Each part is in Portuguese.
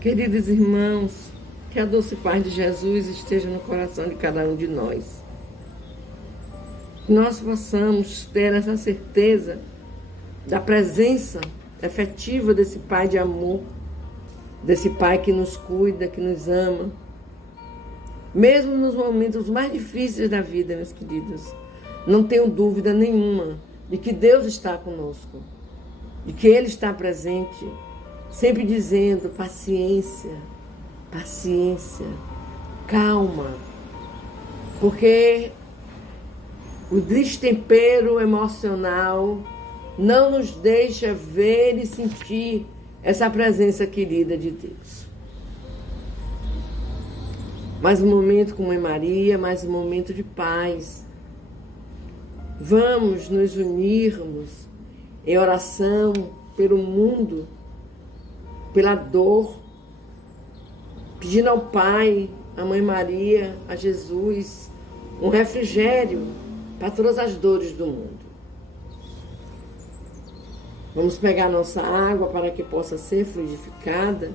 Queridos irmãos, que a doce paz de Jesus esteja no coração de cada um de nós. Que nós possamos ter essa certeza da presença efetiva desse Pai de amor, desse Pai que nos cuida, que nos ama, mesmo nos momentos mais difíceis da vida, meus queridos. Não tenho dúvida nenhuma de que Deus está conosco, de que Ele está presente, sempre dizendo paciência, paciência, calma, porque o destempero emocional não nos deixa ver e sentir essa presença querida de Deus. Mais um momento com Mãe Maria, mais um momento de paz. Vamos nos unirmos em oração pelo mundo, pela dor, pedindo ao Pai, à Mãe Maria, a Jesus, um refrigério para todas as dores do mundo. Vamos pegar nossa água para que possa ser fluidificada.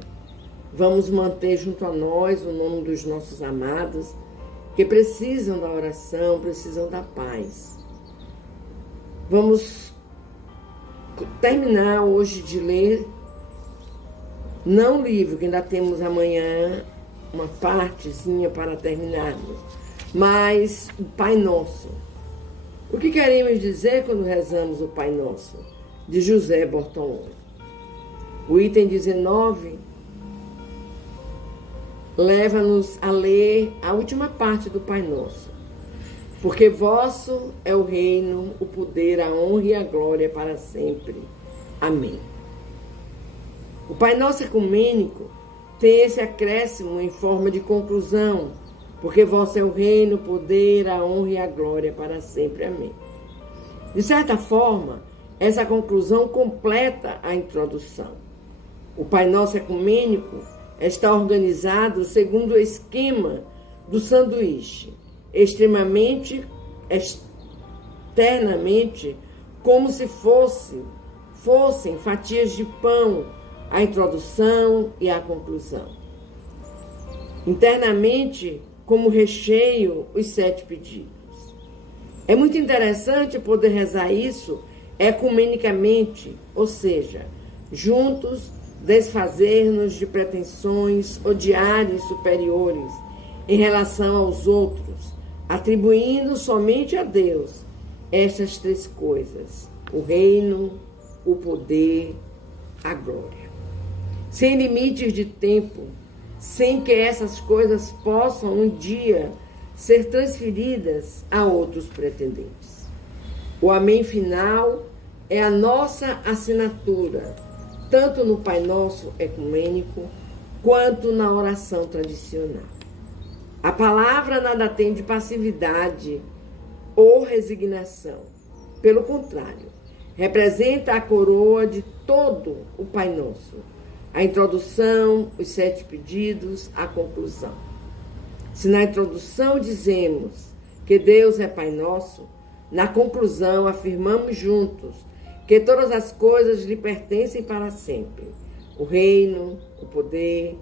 Vamos manter junto a nós o nome dos nossos amados, que precisam da oração, precisam da paz. Vamos terminar hoje de ler, não o livro, que ainda temos amanhã uma partezinha para terminarmos, mas o Pai Nosso. O que queremos dizer quando rezamos o Pai Nosso? De José Bortolomeu. O item 19 leva-nos a ler a última parte do Pai Nosso. Porque vosso é o reino, o poder, a honra e a glória para sempre. Amém. O Pai Nosso ecumênico tem esse acréscimo em forma de conclusão. Porque vosso é o reino, o poder, a honra e a glória para sempre. Amém. De certa forma, essa conclusão completa a introdução. O Pai Nosso ecumênico está organizado segundo o esquema do sanduíche, externamente, como se fossem fatias de pão, a introdução e a conclusão. Internamente, como recheio, os 7 pedidos. É muito interessante poder rezar isso ecumenicamente, ou seja, juntos, desfazer-nos de pretensões odiares superiores em relação aos outros, atribuindo somente a Deus estas 3 coisas: o reino, o poder, a glória. Sem limites de tempo, sem que essas coisas possam um dia ser transferidas a outros pretendentes. O amém final é a nossa assinatura, tanto no Pai Nosso ecumênico, quanto na oração tradicional. A palavra nada tem de passividade ou resignação. Pelo contrário, representa a coroa de todo o Pai Nosso. A introdução, os 7 pedidos, a conclusão. Se na introdução dizemos que Deus é Pai Nosso, na conclusão afirmamos juntos que todas as coisas lhe pertencem para sempre. O reino, o poder,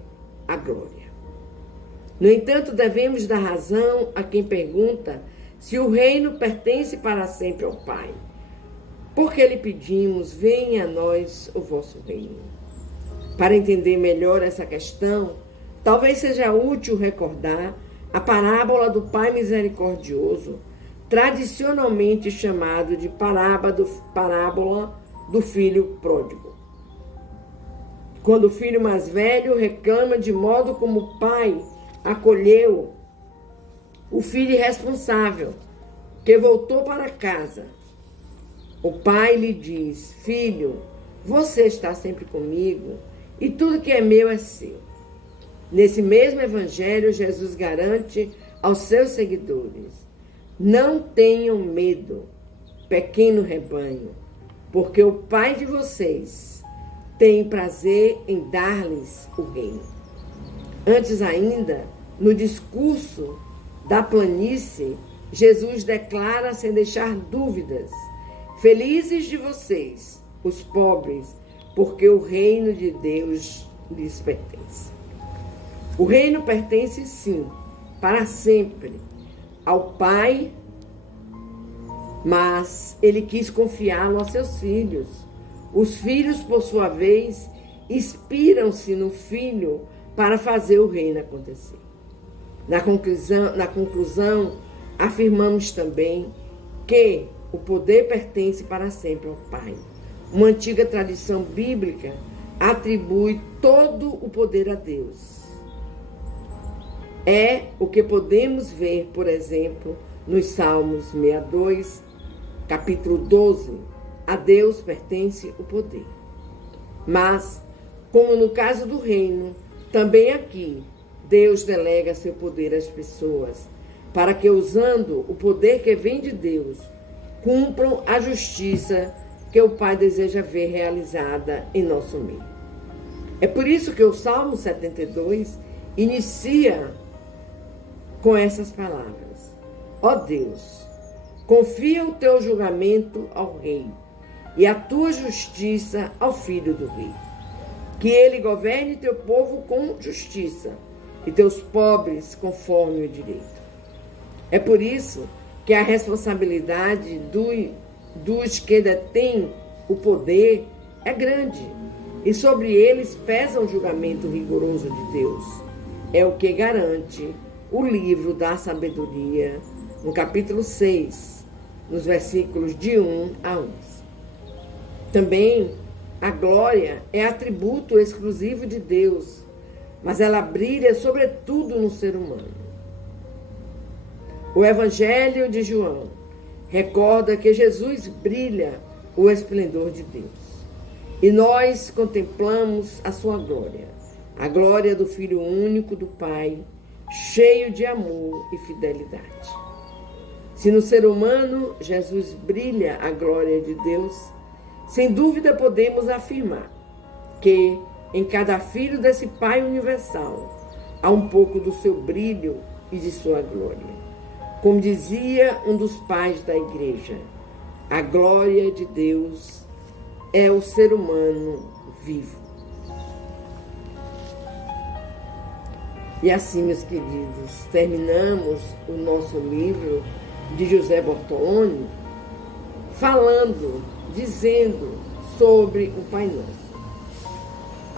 a glória. No entanto, devemos dar razão a quem pergunta se o reino pertence para sempre ao Pai. Porque lhe pedimos, venha a nós o vosso reino. Para entender melhor essa questão, talvez seja útil recordar a parábola do Pai Misericordioso, tradicionalmente chamado de parábola do filho pródigo. Quando o filho mais velho reclama de modo como o pai acolheu o filho irresponsável, que voltou para casa. O pai lhe diz: filho, você está sempre comigo e tudo que é meu é seu. Nesse mesmo evangelho, Jesus garante aos seus seguidores: não tenham medo, pequeno rebanho, porque o Pai de vocês tem prazer em dar-lhes o reino. Antes ainda, no discurso da planície, Jesus declara sem deixar dúvidas: felizes de vocês, os pobres, porque o reino de Deus lhes pertence. O reino pertence, sim, para sempre ao Pai, mas ele quis confiá-lo aos seus filhos. Os filhos, por sua vez, inspiram-se no Filho para fazer o reino acontecer. Na conclusão, afirmamos também que o poder pertence para sempre ao Pai. Uma antiga tradição bíblica atribui todo o poder a Deus. É o que podemos ver, por exemplo, nos Salmos 62, capítulo 12. A Deus pertence o poder. Mas, como no caso do reino, também aqui Deus delega seu poder às pessoas, para que, usando o poder que vem de Deus, cumpram a justiça que o Pai deseja ver realizada em nosso meio. É por isso que o Salmo 72 inicia com essas palavras: ó Deus, confia o teu julgamento ao rei e a tua justiça ao filho do rei. Que ele governe teu povo com justiça e teus pobres conforme o direito. É por isso que a responsabilidade dos que detêm o poder é grande, e sobre eles pesa o julgamento rigoroso de Deus. É o que garante o livro da sabedoria, no capítulo 6, nos versículos de 1 a 11. Também a glória é atributo exclusivo de Deus, mas ela brilha sobretudo no ser humano. O Evangelho de João recorda que Jesus brilha o esplendor de Deus. E nós contemplamos a sua glória, a glória do Filho único do Pai, cheio de amor e fidelidade. Se no ser humano Jesus brilha a glória de Deus, sem dúvida podemos afirmar que em cada filho desse Pai universal há um pouco do seu brilho e de sua glória. Como dizia um dos pais da igreja, a glória de Deus é o ser humano vivo. E assim, meus queridos, terminamos o nosso livro de José Bortoloni dizendo sobre o Pai Nosso.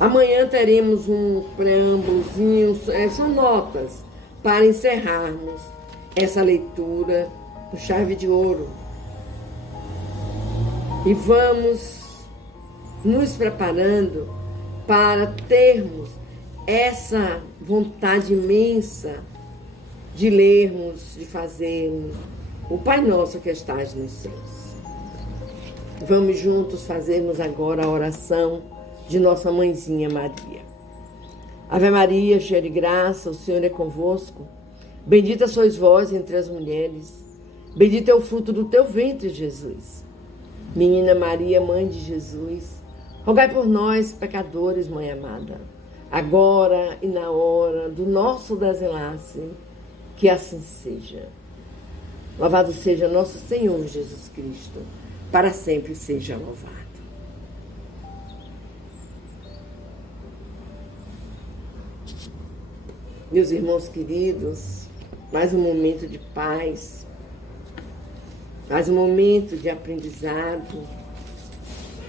Amanhã teremos um preâmbulozinho, são notas para encerrarmos essa leitura do Chave de Ouro. E vamos nos preparando para termos essa vontade imensa de lermos, de fazermos o Pai Nosso que estás nos céus. Vamos juntos fazermos agora a oração de nossa mãezinha Maria. Ave Maria, cheia de graça, o Senhor é convosco. Bendita sois vós entre as mulheres. Bendito é o fruto do teu ventre, Jesus. Menina Maria, mãe de Jesus, rogai por nós, pecadores, mãe amada, agora e na hora do nosso desenlace, que assim seja. Louvado seja nosso Senhor Jesus Cristo, para sempre seja louvado. Meus irmãos queridos, mais um momento de paz, mais um momento de aprendizado,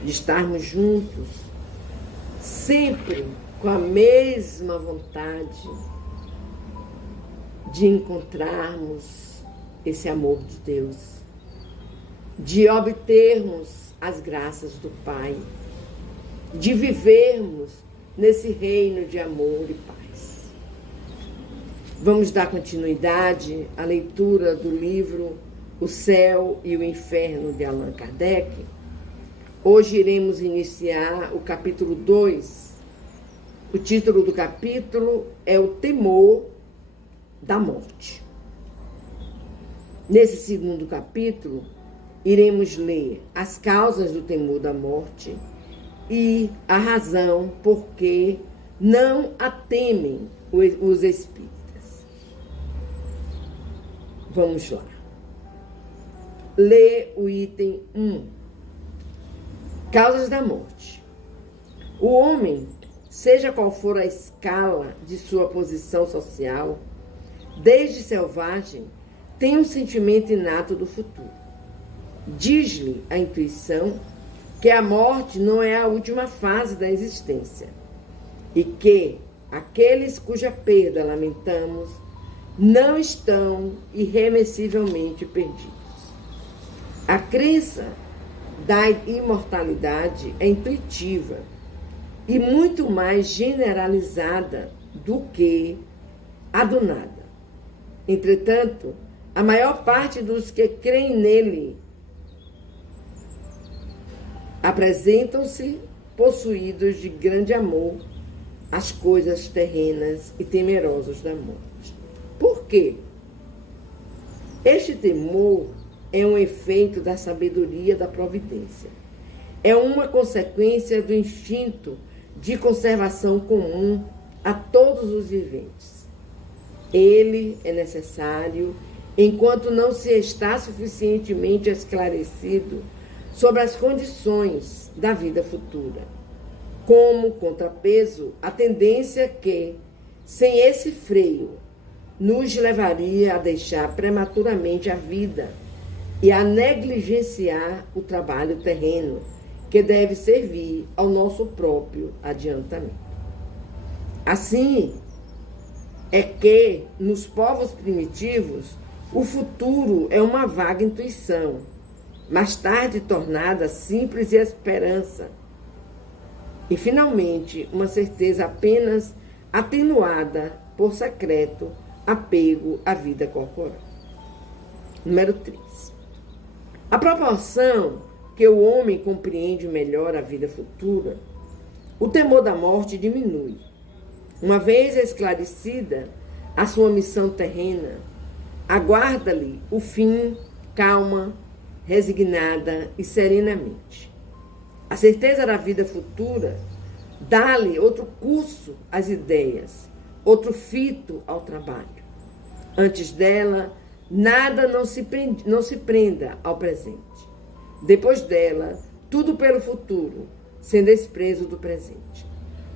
de estarmos juntos, sempre com a mesma vontade de encontrarmos esse amor de Deus, de obtermos as graças do Pai, de vivermos nesse reino de amor e paz. Vamos dar continuidade à leitura do livro O Céu e o Inferno de Allan Kardec. Hoje iremos iniciar o capítulo 2. O título do capítulo é O Temor da Morte. Nesse segundo capítulo, iremos ler as causas do temor da morte e a razão por que não a temem os espíritas. Vamos lá. Lê o item 1. Causas da morte. O homem seja qual for a escala de sua posição social, desde selvagem, tem um sentimento inato do futuro. Diz-lhe a intuição que a morte não é a última fase da existência e que aqueles cuja perda lamentamos não estão irremessivelmente perdidos. A crença da imortalidade é intuitiva e muito mais generalizada do que a do nada. Entretanto, a maior parte dos que creem nele apresentam-se possuídos de grande amor às coisas terrenas e temerosos da morte. Por quê? Este temor é um efeito da sabedoria da providência. É uma consequência do instinto de conservação comum a todos os viventes. Ele é necessário enquanto não se está suficientemente esclarecido sobre as condições da vida futura. Como contrapeso, a tendência que, sem esse freio, nos levaria a deixar prematuramente a vida e a negligenciar o trabalho terreno, que deve servir ao nosso próprio adiantamento. Assim, é que, nos povos primitivos, o futuro é uma vaga intuição, mais tarde tornada simples esperança, e, finalmente, uma certeza apenas atenuada por secreto apego à vida corporal. Número 3. A proporção que o homem compreende melhor a vida futura, o temor da morte diminui. Uma vez esclarecida a sua missão terrena, aguarda-lhe o fim, calma, resignada e serenamente. A certeza da vida futura dá-lhe outro curso às ideias, outro fito ao trabalho. Antes dela, nada não se prenda ao presente. Depois dela, tudo pelo futuro, sem desprezo do presente.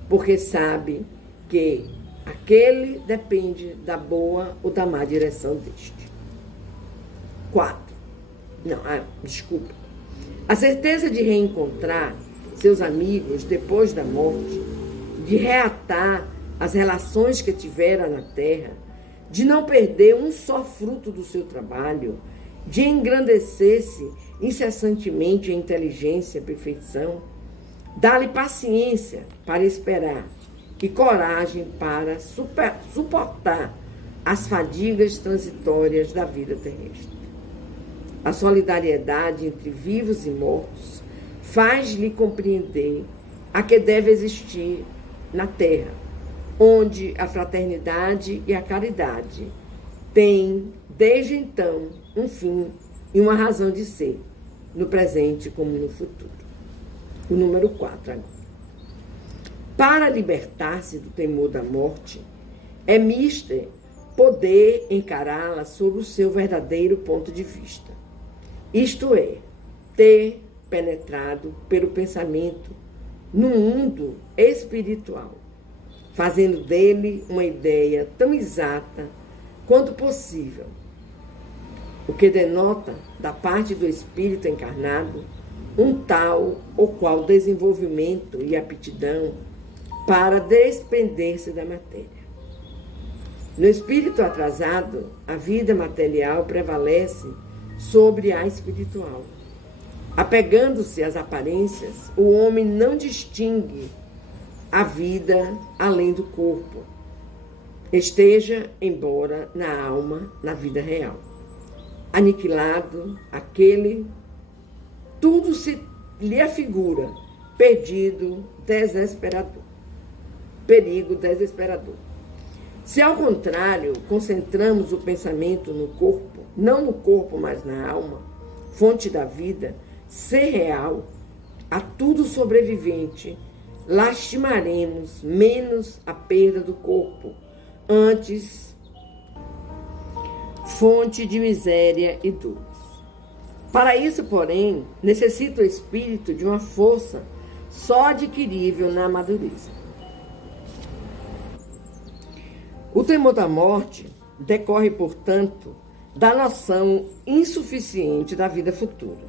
Porque sabe que aquele depende da boa ou da má direção deste. 4. A certeza de reencontrar seus amigos depois da morte, de reatar as relações que tivera na terra, de não perder um só fruto do seu trabalho, de engrandecer-se incessantemente em inteligência e perfeição, dá-lhe paciência para esperar e coragem para suportar as fadigas transitórias da vida terrestre. A solidariedade entre vivos e mortos faz-lhe compreender a que deve existir na terra, onde a fraternidade e a caridade têm, desde então, um fim e uma razão de ser, no presente como no futuro. O número 4 agora. Para libertar-se do temor da morte, é mister poder encará-la sob o seu verdadeiro ponto de vista. Isto é, ter penetrado pelo pensamento no mundo espiritual, fazendo dele uma ideia tão exata quanto possível, o que denota, da parte do espírito encarnado, um tal ou qual desenvolvimento e aptidão para desprender-se da matéria. No espírito atrasado, a vida material prevalece sobre a espiritual. Apegando-se às aparências, o homem não distingue a vida além do corpo, esteja, embora, na alma, na vida real. Aniquilado, aquele, tudo se lhe afigura, perdido, desesperador. Perigo desesperador. Se, ao contrário, concentramos o pensamento no corpo, não no corpo, mas na alma, fonte da vida, ser real, a tudo sobrevivente, lastimaremos menos a perda do corpo, antes fonte de miséria e dores. Para isso, porém, necessita o espírito de uma força só adquirível na madureza. O temor da morte decorre, portanto, da noção insuficiente da vida futura,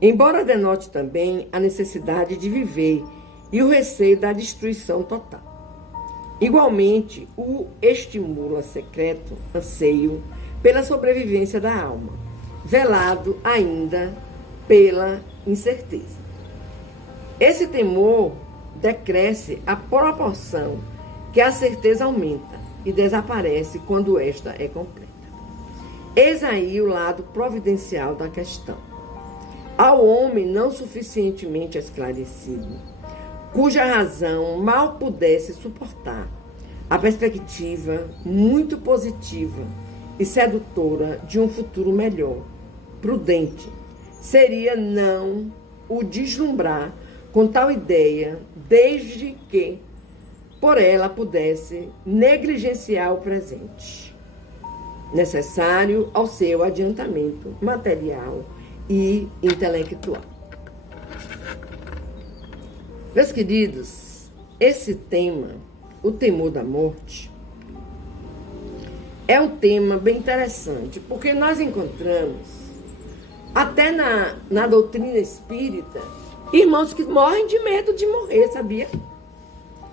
embora denote também a necessidade de viver e o receio da destruição total. Igualmente, o estimula secreto anseio pela sobrevivência da alma, velado ainda pela incerteza. Esse temor decresce à proporção que a certeza aumenta e desaparece quando esta é completa. Eis aí o lado providencial da questão. Ao homem não suficientemente esclarecido, cuja razão mal pudesse suportar a perspectiva muito positiva e sedutora de um futuro melhor, prudente, seria não o deslumbrar com tal ideia, desde que por ela pudesse negligenciar o presente, necessário ao seu adiantamento material e intelectual. Meus queridos, esse tema, o temor da morte, é um tema bem interessante, porque nós encontramos, até na doutrina espírita, irmãos que morrem de medo de morrer, sabia?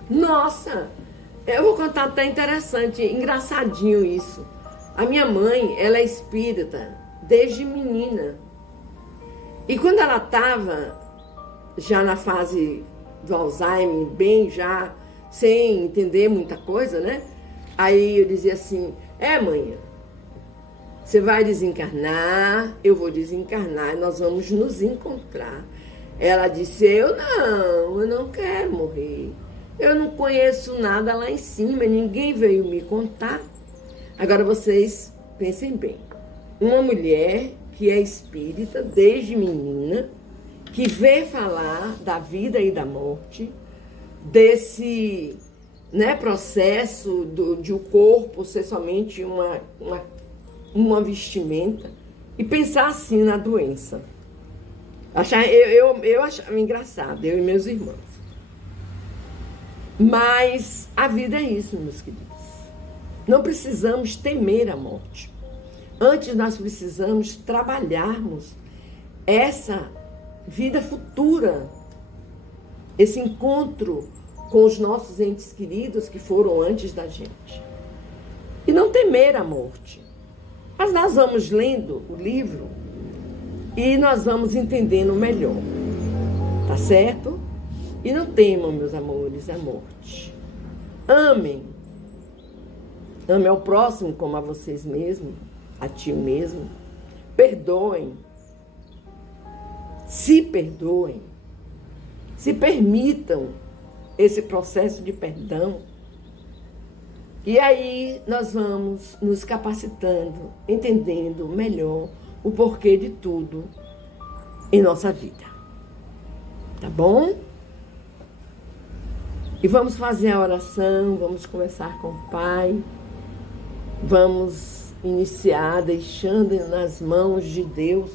Nossa, eu vou contar até interessante, engraçadinho isso. A minha mãe, ela é espírita desde menina. E quando ela estava já na fase do Alzheimer, bem já, sem entender muita coisa, né? Aí eu dizia assim, mãe, você vai desencarnar, eu vou desencarnar, nós vamos nos encontrar. Ela disse, eu não quero morrer. Eu não conheço nada lá em cima, ninguém veio me contar. Agora vocês pensem bem. Uma mulher que é espírita desde menina, que vê falar da vida e da morte, desse processo de o corpo ser somente uma vestimenta, e pensar assim na doença. Eu achava engraçado, eu e meus irmãos. Mas a vida é isso, meus queridos. Não precisamos temer a morte. Antes nós precisamos trabalharmos essa vida futura, esse encontro com os nossos entes queridos que foram antes da gente. E não temer a morte. Mas nós vamos lendo o livro e nós vamos entendendo melhor. Tá certo? E não temam, meus amores, a morte. Amem. Amem ao próximo como a vocês mesmos, a ti mesmo. Perdoem. Se perdoem. Se permitam esse processo de perdão. E aí nós vamos nos capacitando, entendendo melhor o porquê de tudo em nossa vida. Tá bom? E vamos fazer a oração, vamos começar com o Pai. Vamos iniciar deixando nas mãos de Deus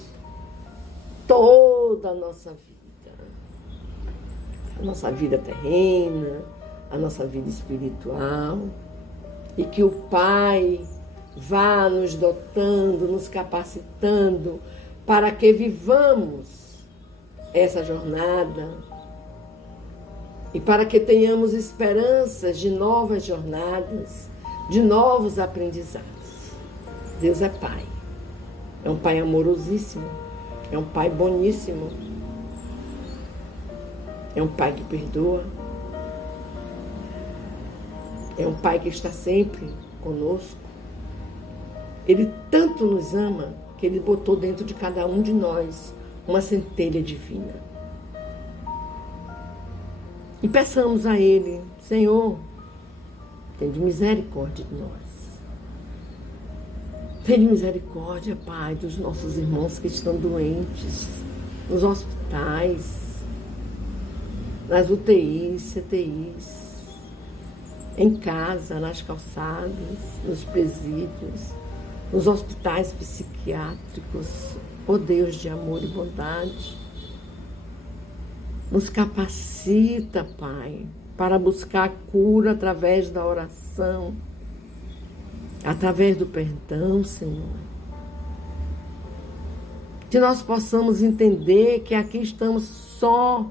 toda a nossa vida. A nossa vida terrena, a nossa vida espiritual. E que o Pai vá nos dotando, nos capacitando para que vivamos essa jornada e para que tenhamos esperanças de novas jornadas, de novos aprendizados. Deus é Pai. É um Pai amorosíssimo. É um Pai boníssimo. É um Pai que perdoa. É um Pai que está sempre conosco. Ele tanto nos ama que Ele botou dentro de cada um de nós uma centelha divina. E peçamos a Ele, Senhor, tende misericórdia de nós. Tende misericórdia, Pai, dos nossos irmãos que estão doentes, nos hospitais, nas UTIs, CTIs, em casa, nas calçadas, nos presídios, nos hospitais psiquiátricos. Ó Deus de amor e bondade, nos capacita, Pai, para buscar a cura através da oração, através do perdão, Senhor, que nós possamos entender que aqui estamos só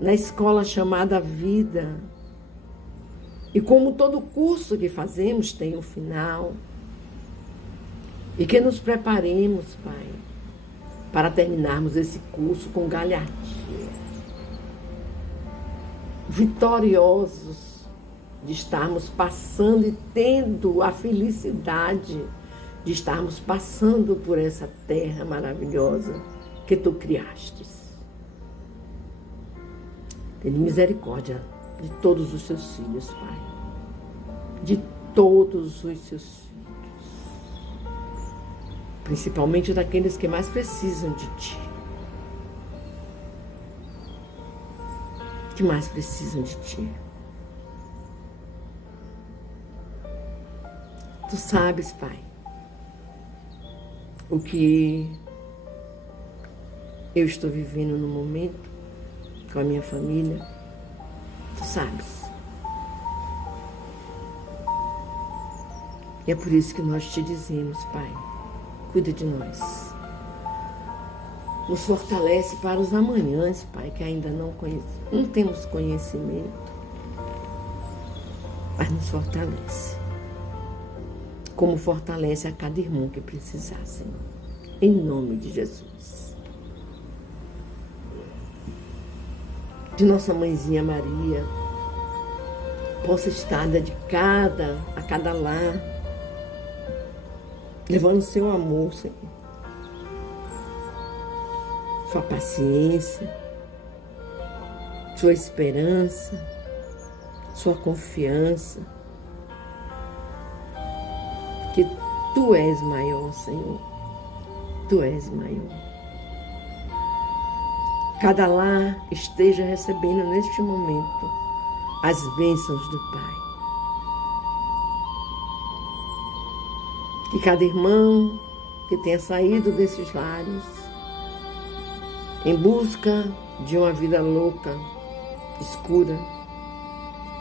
na escola chamada vida. E como todo curso que fazemos tem um final, e que nos preparemos, Pai, para terminarmos esse curso com galhardia, vitoriosos de estarmos passando e tendo a felicidade de estarmos passando por essa terra maravilhosa que Tu criastes. Tenha misericórdia de todos os Seus filhos, Pai. De todos os Seus filhos. Principalmente daqueles que mais precisam de Ti. Que mais precisam de Ti. Tu sabes, Pai, o que eu estou vivendo no momento com a minha família. Tu sabes. E é por isso que nós Te dizemos, Pai, cuida de nós. Nos fortalece para os amanhãs, Pai, que ainda não temos conhecimento. Mas nos fortalece. Como fortalece a cada irmão que precisar, Senhor. Em nome de Jesus. De nossa mãezinha Maria, possa estar dedicada a cada lar, levando seu amor, Senhor, sua paciência, sua esperança, sua confiança, que Tu és maior, Senhor, Tu és maior. Cada lar esteja recebendo neste momento as bênçãos do Pai. Que cada irmão que tenha saído desses lares em busca de uma vida louca, escura,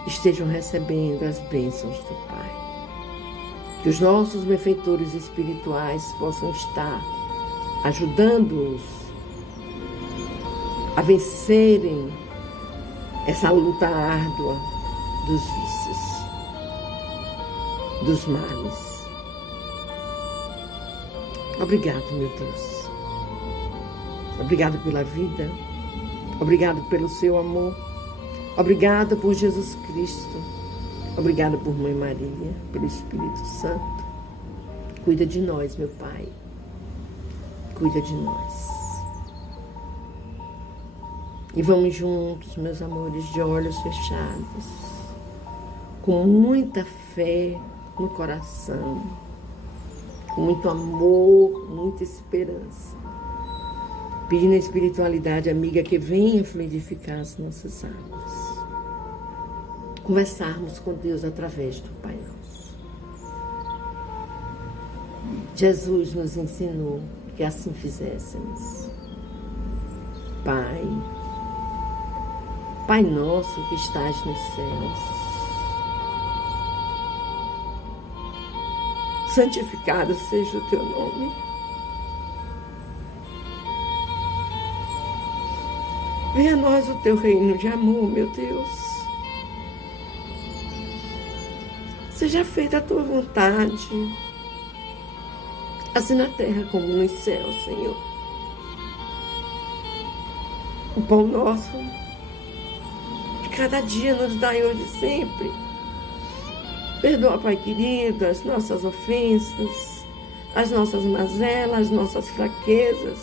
estejam recebendo as bênçãos do Pai. Que os nossos benfeitores espirituais possam estar ajudando-os a vencerem essa luta árdua dos vícios, dos males. Obrigado, meu Deus. Obrigado pela vida. Obrigado pelo Seu amor. Obrigado por Jesus Cristo. Obrigado por Mãe Maria, pelo Espírito Santo. Cuida de nós, meu Pai. Cuida de nós. E vamos juntos, meus amores, de olhos fechados, com muita fé no coração, com muito amor, muita esperança, pedindo a espiritualidade amiga que venha fluidificar as nossas almas, conversarmos com Deus através do Pai Nosso. Jesus nos ensinou que assim fizéssemos. Pai nosso que estás nos céus, santificado seja o Teu nome. Venha a nós o Teu reino de amor, meu Deus. Seja feita a Tua vontade, assim na terra como nos céus, Senhor. O pão nosso cada dia nos dai hoje e sempre. Perdoa, Pai querido, as nossas ofensas, as nossas mazelas, as nossas fraquezas.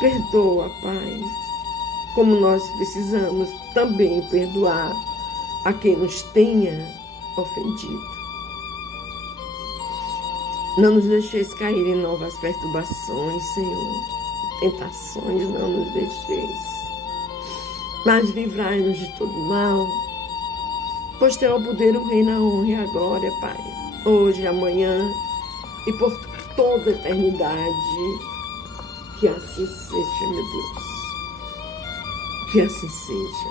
Perdoa, Pai, como nós precisamos também perdoar a quem nos tenha ofendido. Não nos deixeis cair em novas perturbações, Senhor. Tentações não nos deixeis. Mas livrai-nos de todo mal, pois Teu é o poder, o reino, a honra e a glória, Pai, hoje, amanhã e por toda a eternidade. Que assim seja, meu Deus, que assim seja.